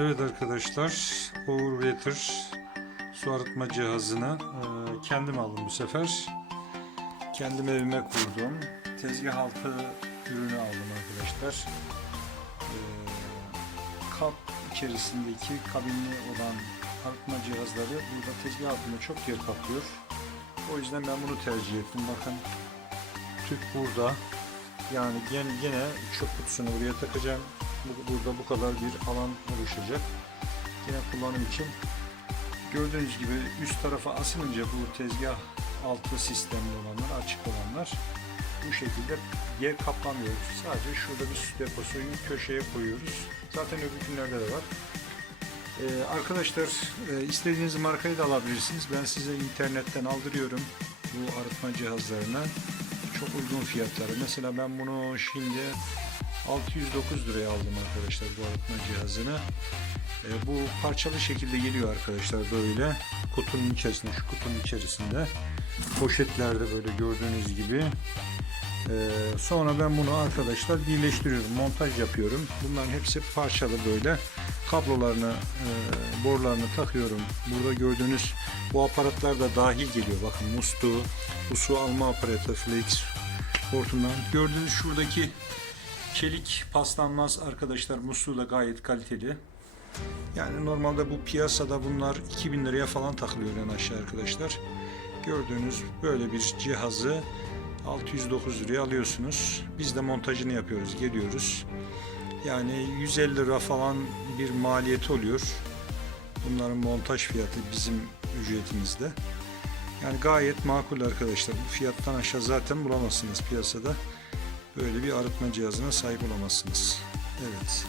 Evet arkadaşlar, Overwater su arıtma cihazını e, kendim aldım bu sefer. Kendim evime kurdum. Tezgah altı ürünü aldım arkadaşlar. E, kap içerisindeki kabinli olan arıtma cihazları burada tezgah altında çok yer kaplıyor. O yüzden ben bunu tercih ettim. Bakın tüp burada. Yani gene, gene çöp kutusunu buraya takacağım. Bu- Burada bu kadar bir alan oluşacak. Yine kullanım için. Gördüğünüz gibi üst tarafa asılınca bu tezgah altı sistemli olanlar, açık olanlar bu şekilde yer kaplamıyor. Sadece şurada bir su deposuyu köşeye koyuyoruz. Zaten öbür günlerde de var. Ee, arkadaşlar e, istediğiniz markayı da alabilirsiniz. Ben size internetten aldırıyorum bu arıtma cihazlarını. Çok uygun fiyatları. Mesela ben bunu şimdi 609 liraya aldım arkadaşlar bu arıtma cihazını. E, bu parçalı şekilde geliyor arkadaşlar böyle. Kutunun içerisinde, şu kutunun içerisinde. Poşetlerde böyle gördüğünüz gibi. E, sonra ben bunu arkadaşlar birleştiriyorum, montaj yapıyorum. Bunların hepsi parçalı böyle. Kablolarını, e, borularını takıyorum. Burada gördüğünüz bu aparatlar da dahil geliyor. Bakın musluğu, bu su alma aparatı, flex hortumdan. Gördüğünüz şuradaki çelik paslanmaz arkadaşlar musluğu da gayet kaliteli. Yani normalde bu piyasada bunlar 2000 liraya falan takılıyor en aşağı arkadaşlar. Gördüğünüz böyle bir cihazı 609 liraya alıyorsunuz. Biz de montajını yapıyoruz, geliyoruz. Yani 150 lira falan bir maliyeti oluyor. Bunların montaj fiyatı bizim ücretimizde. Yani gayet makul arkadaşlar. Bu fiyattan aşağı zaten bulamazsınız piyasada. Böyle bir arıtma cihazına sahip olamazsınız. Evet.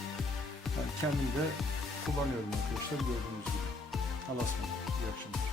Ben kendim de kullanıyorum arkadaşlar gördüğünüz gibi. Allah'a ısmarladık. İyi akşamlar.